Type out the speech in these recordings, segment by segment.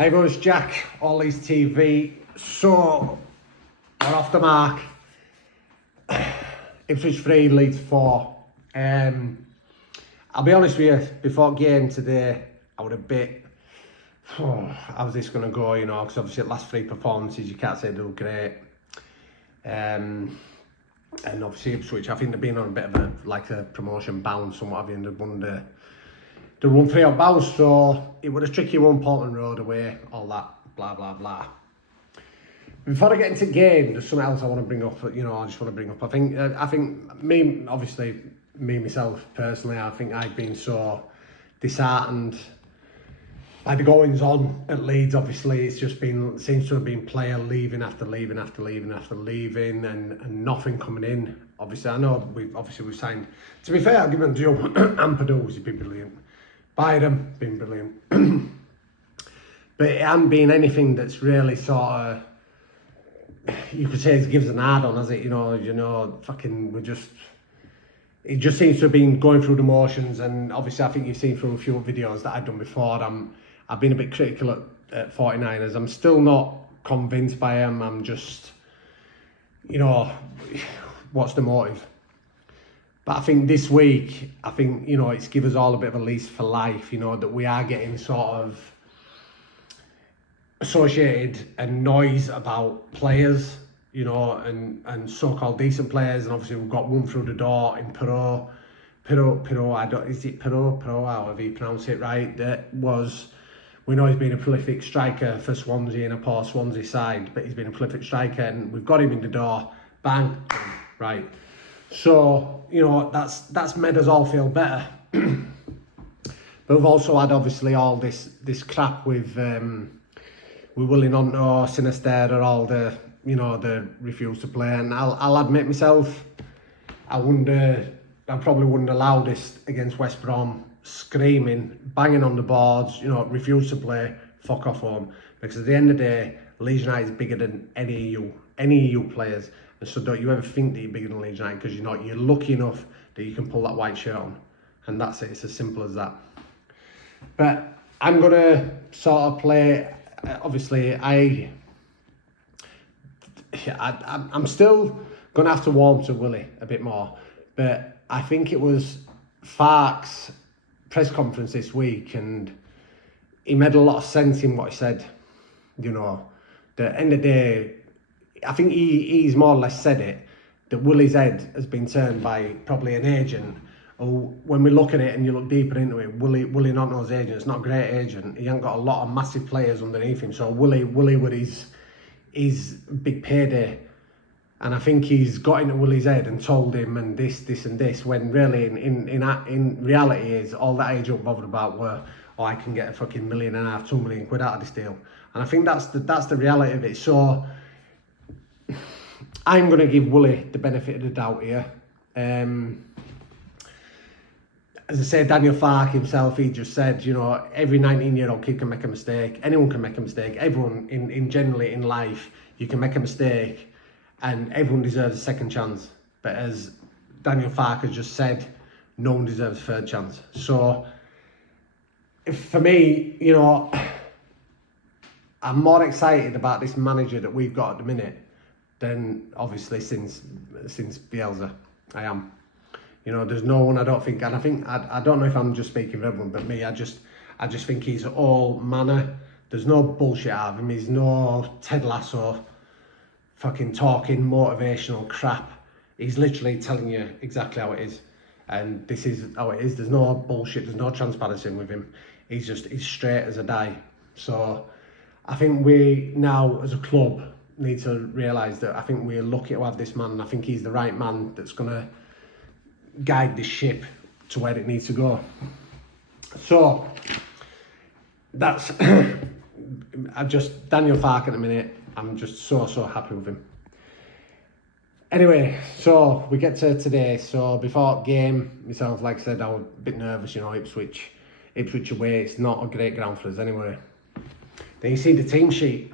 Hey guys, Jack, All Leeds TV. So, we're off the mark. Ipswich 3, Leeds 4. I'll be honest with you, before game today, I would a bit, how's this going to go, you know, because obviously the last 3 performances, you can't say they were great. And obviously Ipswich, I think they've been on a bit of a promotion bounce and what have you, and they've won the run 3 out bounce, so it was a tricky one, Portland Road away, all that, blah, blah, blah. Before I get into game, there's something else I want to bring up, you know, I just want to bring up. I think me, obviously, myself, personally, I think I've been so disheartened by the goings on at Leeds. Obviously, it's just been, seems to have been player leaving after leaving after leaving after leaving and nothing coming in. Obviously, I know we've signed, to be fair, I'll give them due, Ampadu has been brilliant. Byram, been brilliant. But it hasn't been anything that's really sort of, you could say it gives an hard on, has it? You know, fucking, it just seems to have been going through the motions. And obviously, I think you've seen through a few videos that I've done before. I've been a bit critical at 49ers. I'm still not convinced by him. I'm just, you know, what's the motive? But I think this week, you know, it's given us all a bit of a lease for life, you know, that we are getting sort of associated and noise about players, you know, and so-called decent players. And obviously we've got one through the door in Pero, is it Pero, however you pronounce it, right? That was, we know he's been a prolific striker for Swansea and a poor Swansea side, but he's been a prolific striker and we've got him in the door, bang, right. So, you know, that's made us all feel better. But we've also had obviously all this crap with Willing on or Sinister, all the, you know, the refuse to play. And I'll admit myself, I probably wouldn't allow this against West Brom, screaming, banging on the boards, you know, refuse to play, fuck off home. Because at the end of the day, Leeds United is bigger than any EU players. And so don't you ever think that you're bigger than Leeds United, because you're not. You're lucky enough that you can pull that white shirt on. And that's it, it's as simple as that. But I'm going to sort of play, obviously, I'm still going to have to warm to Willie a bit more. But I think it was Farke's press conference this week, and he made a lot of sense in what he said. You know, the end of the day, I think he's more or less said it, that Willie's head has been turned by probably an agent. Or when we look at it and you look deeper into it, Willie not knows agent. It's not a great agent. He ain't got a lot of massive players underneath him. So Willie with his big payday, and I think he's got into Willie's head and told him and this and this, when really in reality is all that agent bothered about were, oh, I can get a fucking £1.5 million, £2 million quid out of this deal. And I think that's the reality of it. So I'm going to give Willie the benefit of the doubt here. As I said, Daniel Farke himself, he just said, you know, every 19-year-old kid can make a mistake. Anyone can make a mistake. Everyone, generally in life, you can make a mistake, and everyone deserves a second chance. But as Daniel Farke has just said, no one deserves a third chance. So, for me, you know, I'm more excited about this manager that we've got at the minute than obviously since Bielsa. I am. You know, there's no one, I don't think, and I don't know if I'm just speaking for everyone, but me, I just think he's all manner. There's no bullshit out of him. He's no Ted Lasso fucking talking motivational crap. He's literally telling you exactly how it is. And this is how it is. There's no bullshit, there's no transparency with him. He's straight as a die. So I think we now as a club need to realise that I think we're lucky to have this man, and I think he's the right man that's going to guide this ship to where it needs to go. So that's Daniel Farke at the minute, I'm just so happy with him. Anyway, so we get to today. So before game, myself, like I said, I was a bit nervous, you know, Ipswich away, it's not a great ground for us anyway. Then you see the team sheet,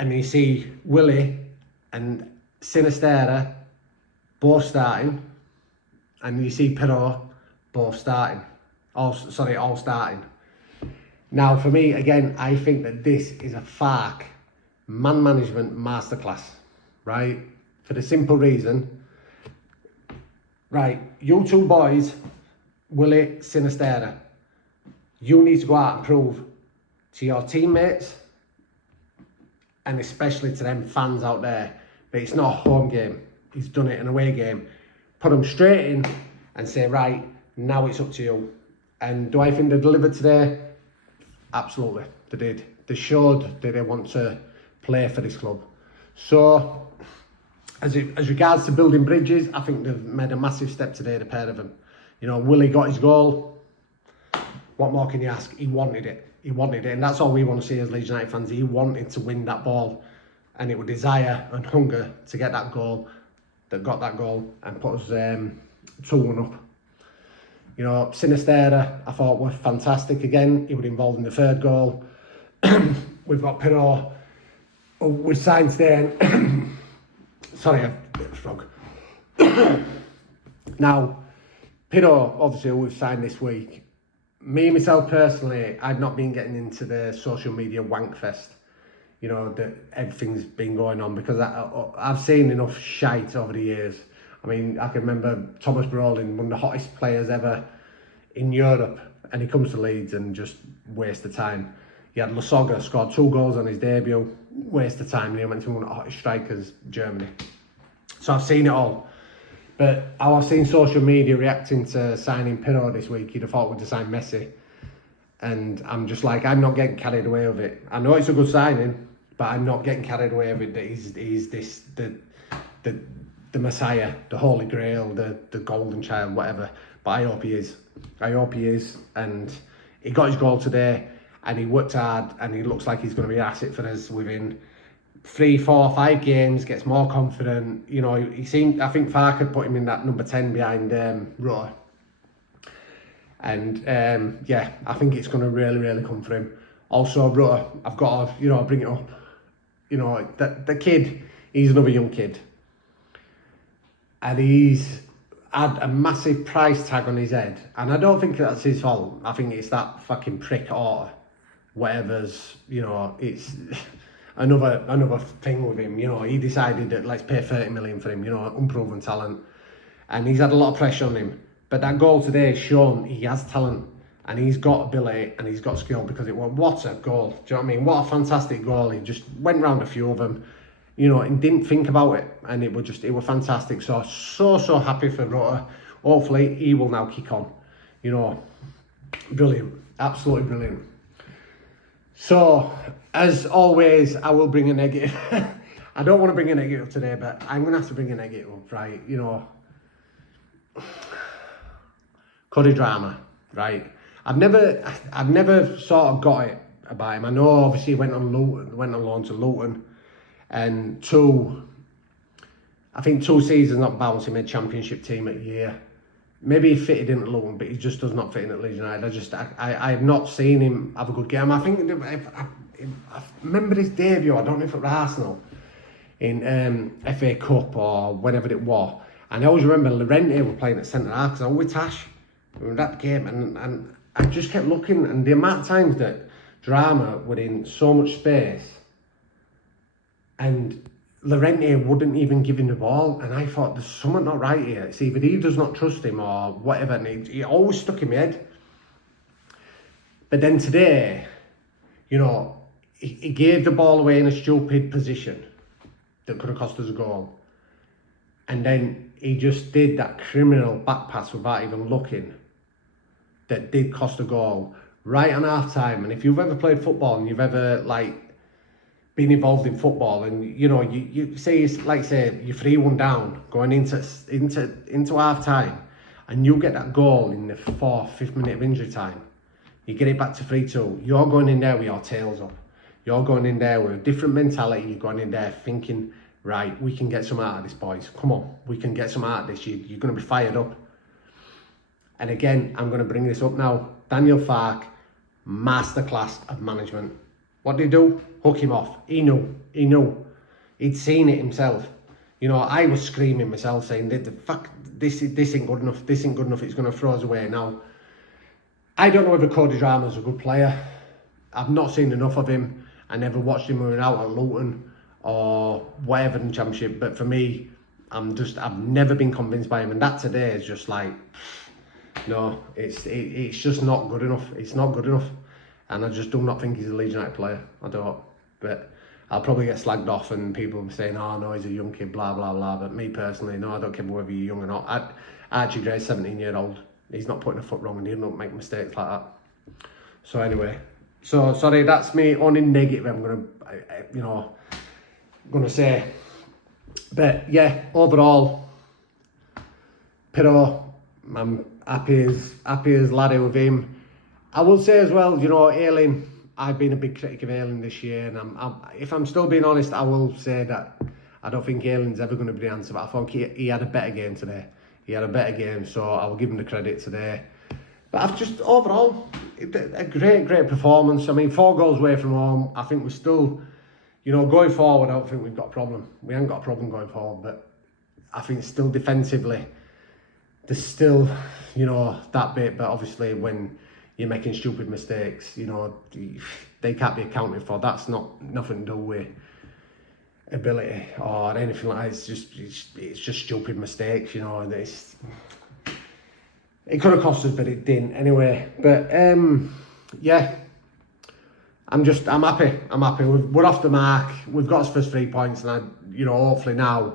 and you see Willie and Sinisterra both starting, and you see Pero both starting. All starting. Now, for me, again, I think that this is a Farke Man Management Masterclass, right? For the simple reason, right, you two boys, Willie, Sinisterra, you need to go out and prove to your teammates, and especially to them fans out there, that it's not a home game. He's done it an away game. Put them straight in and say, right, now it's up to you. And do I think they delivered today? Absolutely, they did. They showed that they want to play for this club. So, as regards to building bridges, I think they've made a massive step today, the pair of them. You know, Willie got his goal. What more can you ask? He wanted it. He wanted it, and that's all we want to see as Leeds United fans. He wanted to win that ball, and it was desire and hunger to get that goal, that got that goal and put us 2-1 up. You know, Sinisterra, I thought, was fantastic again. He was involved in the third goal. We've got Pirot, who we signed today. Sorry, I've a bit of a frog. Now, Pirot, obviously, who we've signed this week. Me, myself, personally, I've not been getting into the social media wank fest. You know, that everything's been going on, because I've seen enough shite over the years. I mean, I can remember Thomas Brolin, one of the hottest players ever in Europe, and he comes to Leeds and just waste the time. He had Lasogga, scored 2 goals on his debut, waste of time, and he went to one of the hottest strikers, Germany. So I've seen it all. But I've seen social media reacting to signing Pirot this week. You'd have thought we'd have signed Messi. And I'm just like, I'm not getting carried away with it. I know it's a good signing, but I'm not getting carried away with it that he's this, the Messiah, the Holy Grail, the Golden Child, whatever. But I hope he is. I hope he is. And he got his goal today, and he worked hard, and he looks like he's going to be an asset for us within 3, 4, 5 games, gets more confident. You know, he seemed, I think Farke had put him in that number 10 behind Rutter. And yeah, I think it's going to really, really come for him. Also, Rutter, I've got to, you know, bring it up. You know, the kid, he's another young kid. And he's had a massive price tag on his head. And I don't think that's his fault. I think it's that fucking prick or whatever's, you know, it's another thing with him. You know, he decided that let's pay 30 million for him, you know, unproven talent. And he's had a lot of pressure on him. But that goal today has shown he has talent, and he's got ability, and he's got skill, because it was, what a goal. Do you know what I mean? What a fantastic goal. He just went round a few of them, you know, and didn't think about it. And it was fantastic. So happy for Rutter. Hopefully he will now kick on. You know, brilliant. Absolutely brilliant. So, as always, I will bring a negative. I don't want to bring a negative today, but I'm going to have to bring a negative up, right? You know, Cody Drama, right? I've never sort of got it about him. I know obviously he went on loan to Luton, and I think 2 seasons not bounced him a championship team at year. Maybe he fitted in at Luton, but he just does not fit in at Leeds United. I have not seen him have a good game. I think I remember his debut, I don't know if it was Arsenal, in FA Cup or whenever it was. And I always remember Llorente were playing at centre half, because I was with Tash in that game, and I just kept looking, and the amount of times that Drama were in so much space, and Llorente wouldn't even give him the ball, and I thought, there's something not right here. It's either he does not trust him or whatever, and he always stuck in my head. But then today, you know, he gave the ball away in a stupid position that could have cost us a goal. And then he just did that criminal back pass without even looking that did cost a goal right on half time. And if you've ever played football and you've ever like been involved in football, and you know, you say it's like, say you're 3-1 down going into half time, and you get that goal in the 4th, 5th minute of injury time, you get it back to 3-2, you're going in there with your tails up. You're going in there with a different mentality. You're going in there thinking, right, we can get some out of this, boys. Come on, we can get some out of this. You're going to be fired up. And again, I'm going to bring this up now. Daniel Farke, masterclass of management. What did he do? Hook him off. He knew. He'd seen it himself. You know, I was screaming myself, saying, the fuck, this ain't good enough. This ain't good enough. It's going to throw us away now. I don't know if Cody Drama's a good player. I've not seen enough of him. I never watched him when we were out at Luton or whatever in the Championship. But for me, I've never been convinced by him. And that today is just like, no, it's just not good enough. It's not good enough. And I just do not think he's a Leeds United player. I don't. But I'll probably get slagged off and people will be saying, oh no, he's a young kid, blah, blah, blah. But me personally, no, I don't care whether you're young or not. Archie Gray's 17-year-old. He's not putting a foot wrong and he'll not make mistakes like that. So anyway, so sorry, that's me only negative I'm gonna say. But yeah, overall, Pirro, I'm happy as laddie with him. I will say as well, Ayling, I've been a big critic of Ayling this year, and if I'm still being honest, I will say that I don't think Ayling's ever going to be the answer, but I thought he had a better game today. He had a better game, so I will give him the credit today. But I've just, overall, a great performance. I mean, 4 goals away from home. I think we're still, going forward, I don't think we've got a problem. We haven't got a problem going forward, but I think still defensively, there's still, that bit. But obviously, when you're making stupid mistakes, they can't be accounted for. That's nothing to do with ability or anything like that. It's just stupid mistakes, it could have cost us, but it didn't anyway. But yeah, I'm happy. We're off the mark. We've got us first 3 points, and hopefully now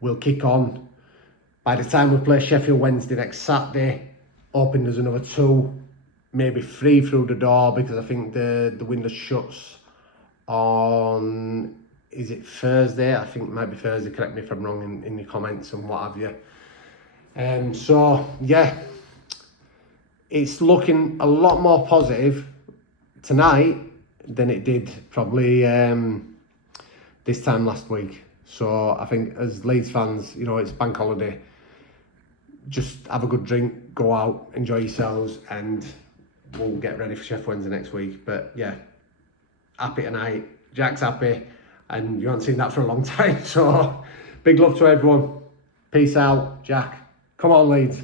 we'll kick on. By the time we play Sheffield Wednesday next Saturday, hoping there's another 2, maybe 3 through the door, because I think the window shuts on, is it Thursday? I think it might be Thursday, correct me if I'm wrong in the comments and what have you. So yeah, it's looking a lot more positive tonight than it did probably this time last week. So I think as Leeds fans, it's bank holiday, just have a good drink, go out, enjoy yourselves, and we'll get ready for Sheffield Wednesday next week. But yeah, happy tonight. Jack's happy, and you haven't seen that for a long time. So big love to everyone. Peace out, Jack. Come on, Leeds.